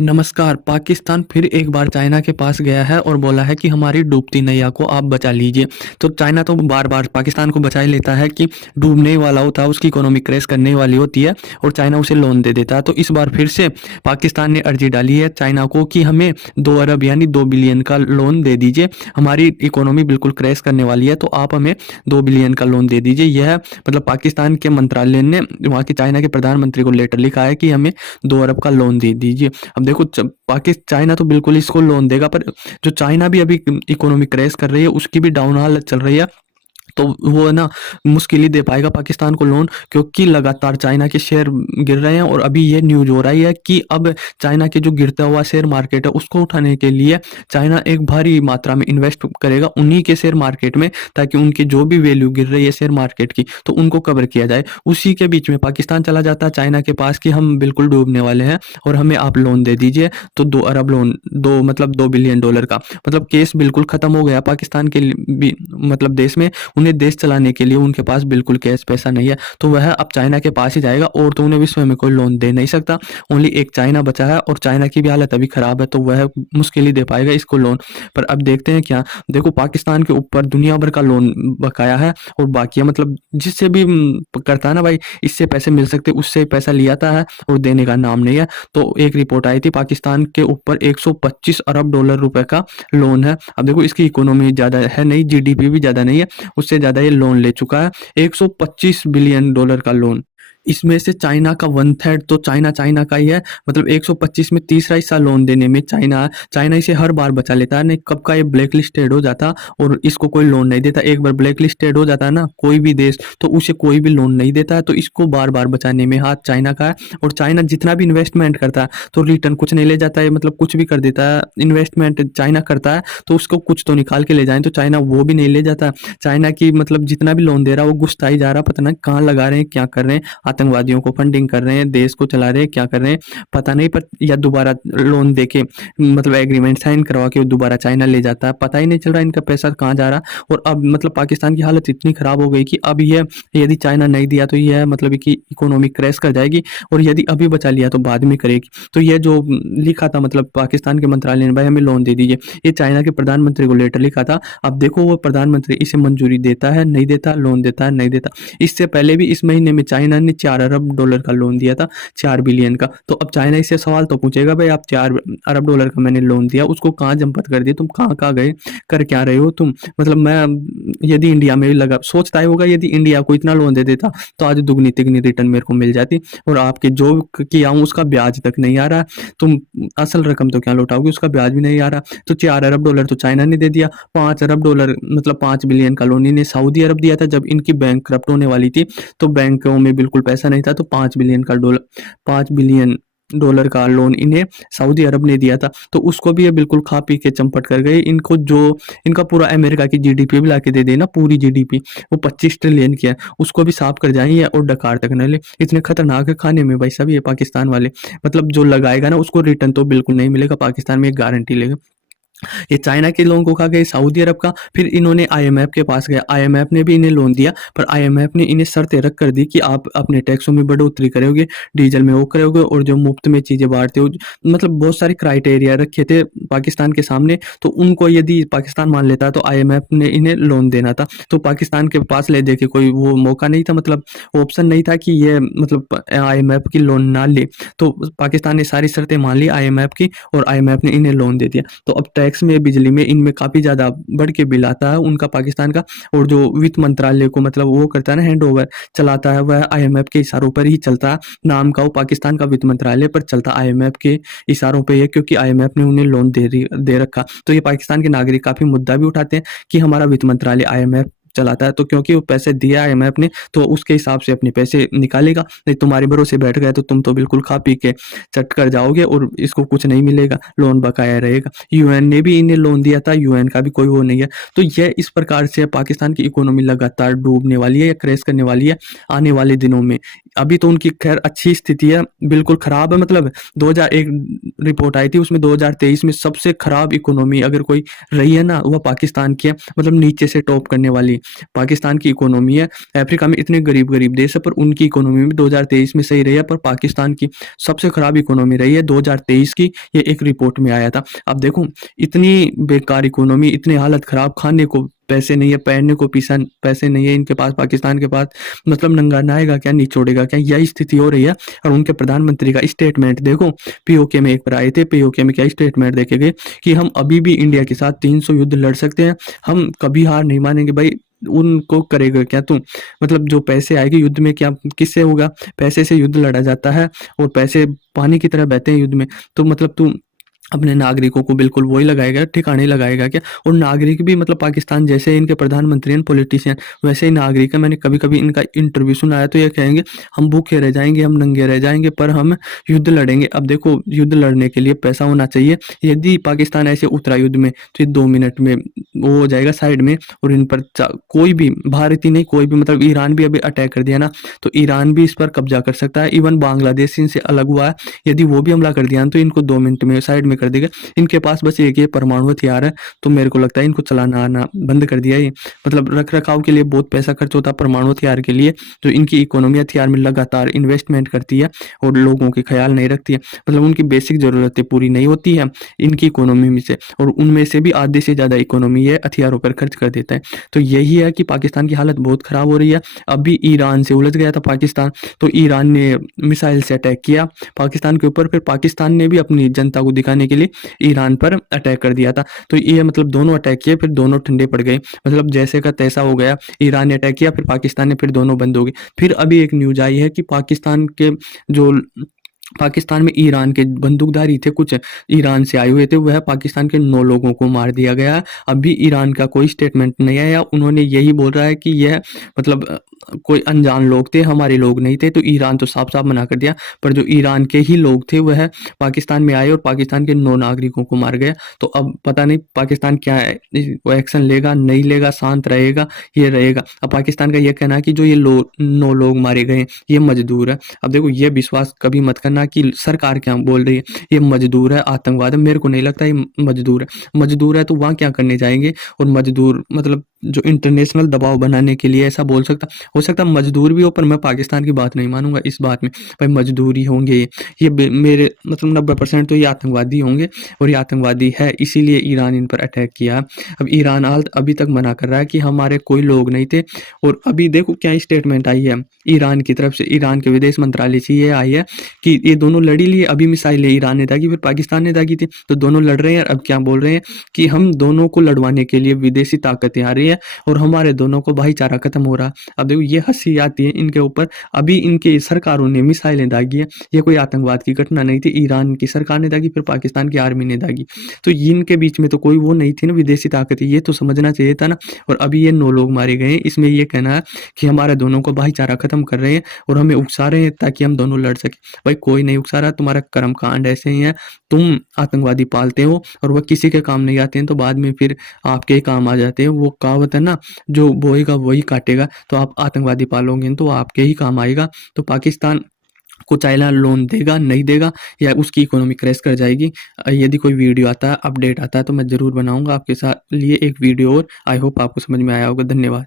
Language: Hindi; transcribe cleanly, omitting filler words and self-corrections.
नमस्कार। पाकिस्तान फिर एक बार चाइना के पास गया है और बोला है कि हमारी डूबती नैया को आप बचा लीजिए। तो चाइना तो बार-बार पाकिस्तान को बचा ही लेता है कि डूबने ही वाला होता है, उसकी इकोनॉमी क्रैश करने वाली होती है और चाइना उसे लोन दे देता है। तो इस बार फिर से पाकिस्तान ने अर्ज़ी डाली है चाइना को कि हमें 2 अरब यानी 2 बिलियन का लोन दे दीजिए। हमारी इकोनॉमी बिल्कुल क्रैश करने वाली है, तो आप हमें 2 बिलियन का लोन दे दीजिए। यह मतलब पाकिस्तान के मंत्रालय ने वहाँ की चाइना के प्रधानमंत्री को लेटर लिखा है कि हमें 2 अरब का लोन दे दीजिए। अब देखो चाइना तो बिल्कुल इसको लोन देगा, पर जो चाइना भी अभी इकोनॉमी क्रैश कर रही है, उसकी भी डाउन हालत चल रही है। तो वो है ना, मुश्किल ही दे पाएगा पाकिस्तान को लोन, क्योंकि लगातार चाइना के शेयर गिर रहे हैं और अभी ये न्यूज़ हो रही है कि अब चाइना के जो गिरता हुआ शेयर मार्केट है उसको उठाने के लिए चाइना एक भारी मात्रा में इन्वेस्ट करेगा उन्हीं के शेयर मार्केट में, ताकि उनकी जो भी वैल्यू गिर रही है शेयर मार्केट की तो उनको कवर किया जाए। उसी के बीच में पाकिस्तान चला जाता है चाइना के पास कि हम बिल्कुल डूबने वाले हैं और हमें आप लोन दे दीजिए। तो 2 अरब लोन, 2 बिलियन डॉलर का मतलब केस बिल्कुल ख़त्म हो गया पाकिस्तान के भी मतलब देश में। उन्हें देश चलाने के लिए उनके पास बिल्कुल कैश पैसा नहीं है, तो वह अब चाइना के पास ही जाएगा और तो उन्हें विश्व में कोई लोन दे नहीं सकता। ओनली एक चाइना बचा है और चाइना की भी हालत अभी ख़राब है, तो वह मुश्किल ही दे पाएगा इसको लोन। पर अब देखते हैं क्या। देखो पाकिस्तान के ऊपर दुनिया भर का लोन बकाया है और बाकी है, मतलब जिससे भी करता है ना भाई, इससे पैसे मिल सकते, उससे पैसा लिया था है और देने का नाम नहीं है। तो एक रिपोर्ट आई थी पाकिस्तान के ऊपर 125 अरब डॉलर रुपए का लोन है। अब देखो इसकी इकोनॉमी ज़्यादा है नहीं, जीडीपी भी ज़्यादा नहीं है, उससे ज़्यादा ये लोन ले चुका है। 125 बिलियन डॉलर का लोन। इसमें से चाइना का 1/3 तो चाइना का ही है। मतलब 125 में तीसरा हिस्सा लोन देने में चाइना है। चाइना इसे हर बार बचा लेता है, नहीं कब का ये ब्लैक लिस्टेड हो जाता और इसको कोई लोन नहीं देता। एक बार ब्लैक लिस्टेड हो जाता है ना कोई भी देश, तो उसे कोई भी लोन नहीं देता है, तो इसको बार-बार बचाने में हाथ चाइना का है। और चाइना जितना भी इन्वेस्टमेंट करता है तो रिटर्न कुछ नहीं ले जाता है, मतलब कुछ भी कर देता है। इन्वेस्टमेंट चाइना करता है तो उसको कुछ तो निकाल के ले जाएँ, तो चाइना वो भी नहीं ले जाता। चाइना की मतलब जितना भी लोन दे रहा है वो घुसता ही जा रहा है, पता नहीं कहाँ लगा रहे हैं, क्या कर रहे हैं। आतंकवादियों को फंडिंग कर रहे हैं, देश को चला रहे हैं, क्या कर रहे हैं पता नहीं। पर या दोबारा लोन देके मतलब एग्रीमेंट साइन करवा के दोबारा चाइना ले जाता है, पता ही नहीं चल रहा इनका पैसा कहाँ जा रहा है। और अब मतलब पाकिस्तान की हालत इतनी खराब हो गई कि अब ये यदि चाइना नहीं दिया तो यह मतलब कि इकोनॉमी क्रैश कर जाएगी, और यदि अभी बचा लिया तो बाद में करेगी। तो यह जो लिखा था मतलब पाकिस्तान के मंत्रालय ने, भाई हमें लोन दे दीजिए, ये चाइना के प्रधानमंत्री को लेटर लिखा था। अब देखो वो प्रधानमंत्री इसे मंजूरी देता है, नहीं देता, लोन देता है, नहीं देता। इससे पहले भी इस महीने में चाइना ने 4 अरब डॉलर का लोन दिया था, 4 बिलियन का। तो अब चाइना इससे सवाल तो पूछेगा, भाई आप 4 अरब डॉलर का मैंने लोन दिया, उसको कहाँ जंपत कर दिया, तुम कहाँ गए, कर क्या रहे हो तुम। मतलब मैं यदि इंडिया में भी लगा सोचता ही होगा, यदि इंडिया को इतना लोन दे देता तो आज दुगनी तिगनी रिटर्न मेरे को मिल जाती, और आपके जो किया हूँ उसका ब्याज तक नहीं आ रहा, तुम असल रकम तो क्या लौटाओगे, उसका ब्याज भी नहीं आ रहा। तो 4 अरब डॉलर तो चाइना ने दे दिया, 5 अरब डॉलर मतलब 5 बिलियन का लोन इन्हें सऊदी अरब दिया था जब इनकी बैंक करप्ट होने वाली थी, तो बैंकों में बिल्कुल पैसा नहीं था, तो 5 बिलियन डॉलर का लोन इन्हें सऊदी अरब ने दिया था। तो उसको भी ये बिल्कुल खा पी के चंपट कर गए। इनको जो इनका पूरा अमेरिका की जीडीपी भी लाके दे देना, पूरी जीडीपी वो 25 ट्रिलियन की है, उसको भी साफ कर जाएंगे और डकार तक न ले। इतने खतरनाक है खाने में भाई सब ये पाकिस्तान वाले। मतलब जो लगाएगा ना उसको रिटर्न तो बिल्कुल नहीं मिलेगा, पाकिस्तान में एक गारंटी लेगा। ये चाइना के लोगों को खा गए, सऊदी अरब का। फिर इन्होंने आईएमएफ के पास गए, आईएमएफ ने भी इन्हें लोन दिया, पर आईएमएफ ने इन्हें शर्तें रख कर दी कि आप अपने टैक्सों में बढ़ोतरी करोगे, डीजल में वो करोगे और जो मुफ्त में चीज़ें बाँटते हो, मतलब बहुत सारे क्राइटेरिया रखे थे पाकिस्तान के सामने। तो उनको यदि पाकिस्तान मान लेता तो आईएमएफ ने इन्हें लोन देना था। तो पाकिस्तान के पास ले दे के कोई वो मौका नहीं था, मतलब ऑप्शन नहीं था कि ये मतलब आईएमएफ की लोन ना ले। तो पाकिस्तान ने सारी शर्तें मान ली आईएमएफ की और आईएमएफ ने इन्हें लोन दे दिया। तो अब टैक्स में, बिजली में, इनमें काफ़ी ज़्यादा बढ़ के बिल आता है उनका पाकिस्तान का। और जो वित्त मंत्रालय को मतलब वो करता है ना, हैंडओवर चलाता है, वह आईएमएफ के इशारों पर ही चलता है। नाम का वो पाकिस्तान का वित्त मंत्रालय, पर चलता आईएमएफ के इशारों पे है, क्योंकि आईएमएफ ने उन्हें लोन दे रखा। तो ये पाकिस्तान के नागरिक काफ़ी मुद्दा भी उठाते हैं कि हमारा वित्त मंत्रालय आईएमएफ चलाता है, तो क्योंकि वो पैसे दिया आईएमएफ ने तो उसके हिसाब से अपने पैसे निकालेगा। नहीं तुम्हारे भरोसे बैठ गए तो तुम तो बिल्कुल खा पी के चट कर जाओगे और इसको कुछ नहीं मिलेगा, लोन बकाया रहेगा। यूएन ने भी इन्हें लोन दिया था, यूएन का भी कोई वो नहीं है। तो यह इस प्रकार से पाकिस्तान की इकोनॉमी लगातार डूबने वाली है या क्रैश करने वाली है आने वाले दिनों में। अभी तो उनकी खैर अच्छी स्थिति है, बिल्कुल खराब है। मतलब 2001 रिपोर्ट आई थी उसमें 2023 में सबसे खराब इकोनॉमी अगर कोई रही है ना, वह पाकिस्तान की है। मतलब नीचे से टॉप करने वाली पाकिस्तान की इकोनॉमी है। अफ्रीका में इतने गरीब देश है पर उनकी इकोनॉमी भी 2023 में सही रही है, पर पाकिस्तान की सबसे खराब इकोनॉमी रही है 2023 की, ये एक रिपोर्ट में आया था। अब देखो इतनी बेकार इकोनॉमी, इतनी हालत खराब, खाने को पैसे नहीं है, पहनने को पीसा पैसे नहीं है इनके पास, पाकिस्तान के पास। मतलब नंगा नहाएगा क्या, निचोड़ेगा क्या, यही स्थिति हो रही है। और उनके प्रधानमंत्री का स्टेटमेंट देखो, पीओके में एक बार आए थे, पीओके में क्या स्टेटमेंट देखे गए कि हम अभी भी इंडिया के साथ 300 युद्ध लड़ सकते हैं, हम कभी हार नहीं मानेंगे। भाई उनको करेगा क्या तू? मतलब जो पैसे आएंगे युद्ध में, क्या किससे होगा? पैसे से युद्ध लड़ा जाता है और पैसे पानी की तरह बहते हैं युद्ध में। तो मतलब तू अपने नागरिकों को बिल्कुल वही लगाएगा, ठिकाने लगाएगा क्या? और नागरिक भी मतलब पाकिस्तान जैसे इनके प्रधानमंत्री हैं, पॉलिटिशियन, वैसे ही नागरिक है। मैंने कभी कभी इनका इंटरव्यू सुना है तो ये कहेंगे हम भूखे रह जाएंगे, हम नंगे रह जाएंगे, पर हम युद्ध लड़ेंगे। अब देखो युद्ध लड़ने के लिए पैसा होना चाहिए। यदि पाकिस्तान ऐसे उतरा युद्ध में तो ये 2 मिनट में वो हो जाएगा साइड में, और इन पर कोई भी भारतीय नहीं, कोई भी, मतलब ईरान भी अभी अटैक कर दिया ना, तो ईरान भी इस पर कब्जा कर सकता है। इवन बांग्लादेश इनसे अलग हुआ है, यदि वो भी हमला कर दिया तो इनको 2 मिनट में साइड में कर देगा। इनके पास बस एक ये परमाणु हथियार है, तो मेरे को लगता है इनको चलाना आना बंद कर दिया ये। मतलब रख रखाव के लिए बहुत पैसा खर्च होता है परमाणु हथियार के लिए, जो इनकी इकोनॉमी हथियार में लगातार इन्वेस्टमेंट करती है और लोगों के ख्याल नहीं रखती है। मतलब उनकी बेसिक जरूरतें पूरी नहीं होती है इनकी इकोनॉमी में से, और उनमें से भी आधे से ज्यादा इकोनॉमी ये हथियारों पर खर्च कर देता है। तो यही है कि पाकिस्तान की हालत बहुत खराब हो रही है। अभी ईरान से उलझ गया था पाकिस्तान, तो ईरान ने मिसाइल से अटैक किया पाकिस्तान के ऊपर, फिर पाकिस्तान ने भी अपनी जनता को दिखाने के लिए ईरान पर अटैक कर दिया था। तो ये मतलब दोनों अटैक किए, फिर दोनों ठंडे पड़ गए, मतलब जैसे का तैसा हो गया। ईरान ने अटैक किया, फिर पाकिस्तान ने, फिर दोनों बंद हो गए। फिर अभी एक न्यूज आई है कि पाकिस्तान में ईरान के बंदूकधारी थे, कुछ ईरान से आए हुए थे, वह पाकिस्तान के 9 लोगों को मार दिया गया है। अभी ईरान का कोई स्टेटमेंट नहीं आया, उन्होंने यही बोल रहा है कि यह मतलब कोई अनजान लोग थे, हमारे लोग नहीं थे। तो ईरान तो साफ साफ मना कर दिया, पर जो ईरान के ही लोग थे वह पाकिस्तान में आए और पाकिस्तान के 9 नागरिकों को मार गया। तो अब पता नहीं पाकिस्तान क्या है, वो एक्शन लेगा नहीं लेगा, शांत रहेगा, ये रहेगा। अब पाकिस्तान का यह कहना है कि जो ये 9 लोग मारे गए ये मजदूर है। अब देखो ये विश्वास कभी मत करना कि सरकार क्या बोल रही है, ये मजदूर है, आतंकवाद है। मेरे को नहीं लगता ये मजदूर है। मजदूर है तो वहाँ क्या करने जाएंगे? और मजदूर मतलब जो इंटरनेशनल दबाव बनाने के लिए ऐसा बोल सकता, हो सकता मजदूर भी हो, पर मैं पाकिस्तान की बात नहीं मानूंगा इस बात में। भाई मजदूर ही होंगे ये मेरे मतलब 90% तो ये आतंकवादी होंगे, और ये आतंकवादी है इसीलिए ईरान इन पर अटैक किया। अब ईरान अभी तक मना कर रहा है कि हमारे कोई लोग नहीं थे। और अभी देखो क्या स्टेटमेंट आई है ईरान की तरफ से, ईरान के विदेश मंत्रालय से ये आई है कि ये दोनों लड़ी लिए। अभी मिसाइलें ईरान ने दागी, फिर पाकिस्तान ने दागी थी, तो दोनों लड़ रहे हैं। अब क्या बोल रहे हैं कि हम दोनों को लड़वाने के लिए विदेशी ताकतें आ रही है और हमारे दोनों को भाईचारा खत्म हो रहा। अब देखो ये हंसी आती है इनके ऊपर। अभी इनके सरकारों ने मिसाइलें दागी है, ये कोई आतंकवाद की घटना नहीं थी। ईरान की सरकार ने दागी, फिर पाकिस्तान की आर्मी ने दागी। तो इनके बीच में तो कोई वो नहीं थी ना विदेशी ताकत, ये तो समझना चाहिए था ना। और अभी ये 9 लोग मारे गए, इसमें ये कहना है कि हमारे दोनों को भाईचारा खत्म कर रहे हैं और हमें उकसा रहे हैं ताकि हम दोनों लड़ सके। भाई कोई नहीं उकसा रहा, तुम्हारा कर्मकांड ऐसे ही है। तुम आतंकवादी पालते हो और वह किसी के काम नहीं आते हैं, तो बाद में फिर आपके ही काम आ जाते हैं। वो कहावत है ना, जो बोएगा वही काटेगा। तो आप आतंकवादी पालोगे तो आपके ही काम आएगा। तो पाकिस्तान को चाइना लोन देगा नहीं देगा, या उसकी इकोनॉमी क्रैश कर जाएगी। यदि कोई वीडियो आता है, अपडेट आता है, तो मैं ज़रूर बनाऊंगा आपके साथ लिए एक वीडियो। और आई होप आपको समझ में आया होगा। धन्यवाद।